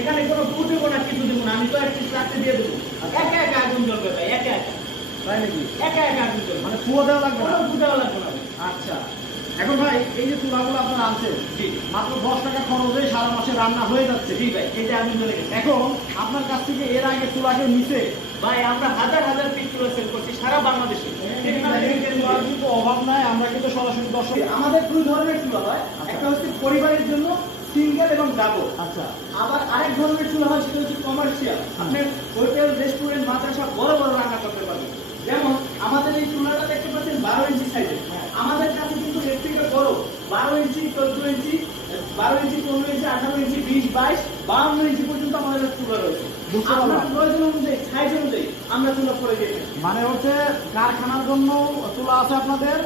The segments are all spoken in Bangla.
এখানে কোনো ফুট দেবো না, কিছু দেবো না, আমি তো একটু রাখতে দিয়ে দেবো। একা একা আগুন জ্বলবে ভাই, একা একা, তাই নাকি? একা একা আগুন জ্বলবে, মানে ফুয়া দেওয়া লাগবে না? কোনো ফু দেওয়া লাগবে না। আচ্ছা, এখন ভাই এই যে চুলাগুলো আপনারা আনছেন, জি মাত্র 10 টাকা খরচে সারা মাসে রান্না হয়ে যাচ্ছে। জি ভাই, এটা আগুন জ্বলে গেছে। এখন আপনার কাছ থেকে এর আগে চুলা কেউ নিছে? ভাই আমরা হাজার হাজার পিস চুলা সেল করছি সারা বাংলাদেশে। চুলার কিন্তু অভাব নাই, আমরা কিন্তু সরাসরি দর্শক। আমাদের দুই ধরনের চুলা হয়, একটা হচ্ছে পরিবারের জন্য সিঙ্গেল এবং ডাবল। আচ্ছা, আবার আরেক ধরনের চুলা হয়, সেটা হচ্ছে কমার্শিয়াল। আপনি হোটেল, রেস্টুরেন্ট, মাদ্রাসা বড় বড় রান্না করতে পারবেন। যেমন আমাদের এই চুলাটা দেখতে পাচ্ছেন 12 ইঞ্চি সাইজের। আমাদের কাছে কিন্তু এর থেকে বড় 12 ইঞ্চি, 14 ইঞ্চি, 12 ইঞ্চি, 15 ইঞ্চি, 18 ইঞ্চি, 20, 22, 52 ইঞ্চি পর্যন্ত আমাদের চুলা রয়েছে। আপনার প্রয়োজন অনুযায়ী, সাইজ অনুযায়ী আমরা চুলা করে দিই। মানে হচ্ছে কারখানার জন্য চুলা আছে আপনাদের,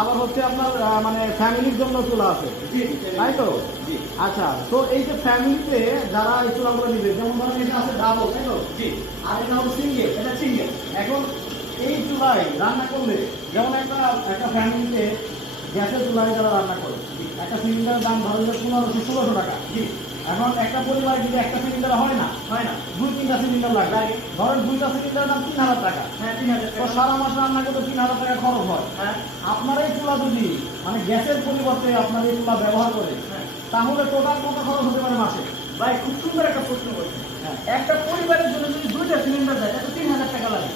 আবার হচ্ছে আপনার মানে ফ্যামিলির জন্য চুলা আছে, জি তাই তো? জি আচ্ছা, তো এই যে ফ্যামিলিতে যারা এই চুলাগুলো নিবে, যেমন ধরেন এটা আছে ডাবল, তাই তো? জি, আর এটা হচ্ছে সিঙ্গেল। এটা সিঙ্গেল। এখন এই চুলায় রান্না করলে, যেমন একটা ফ্যামিলিতে গ্যাসের চুলায় যারা রান্না করে, একটা সিলিন্ডারের দাম ধরেন 1500-1600 টাকা। জি, এখন একটা পরিবারে যদি একটা সিলিন্ডার হয় না, হয় না। 2-3টা সিলিন্ডার লাগে, ধরেন 2টা সিলিন্ডারের দাম 3000 টাকা। হ্যাঁ, 3000 তো টাকা। সারা মাস রান্না করতে 3000 টাকা খরচ হয়। হ্যাঁ আপনার এই চুলা যদি মানে গ্যাসের পরিবর্তে আপনার এই চুলা ব্যবহার করে, হ্যাঁ। তাহলে টোটাল কত খরচ হতে পারে মাসে? ভাই খুব সুন্দর একটা প্রশ্ন করছেন। হ্যাঁ। একটা পরিবারের জন্য যদি 2টা সিলিন্ডার দেয়, তাহলে 3000 টাকা লাগে।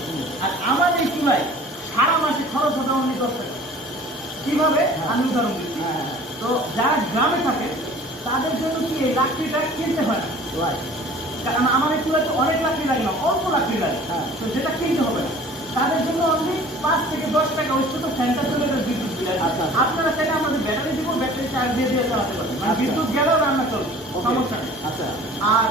আর আমার এই চুলায় সারা মাসে খরচ হতে অনেক 10 টাকা। কিভাবে? আমি উদাহরণ দিচ্ছি। হ্যাঁ, তো যারা গ্রামে থাকে তাদের জন্য কি এই লাকড়িটা কিনতে হয় না, রাইট। কারণ আমার এই চুলাতে অনেক লাকড়ি লাগে না, অল্প লাকড়ি লাগে। হ্যাঁ। তো সেটা কিনতে হবে না। তাদের জন্য অনলি 5 থেকে 10 টাকা ওই ছোট ফ্যানটা চলে গেলে বিদ্যুৎ বিল আসবে। আচ্ছা। আপনারা চাইলে আমাদের ব্যাটারি দিব, ব্যাটারি চার্জ দিয়ে চালাতে পারবেন। মানে আচ্ছা। বিদ্যুৎ গেলেও রান্না চলবে, সমস্যা নেই। আচ্ছা, আর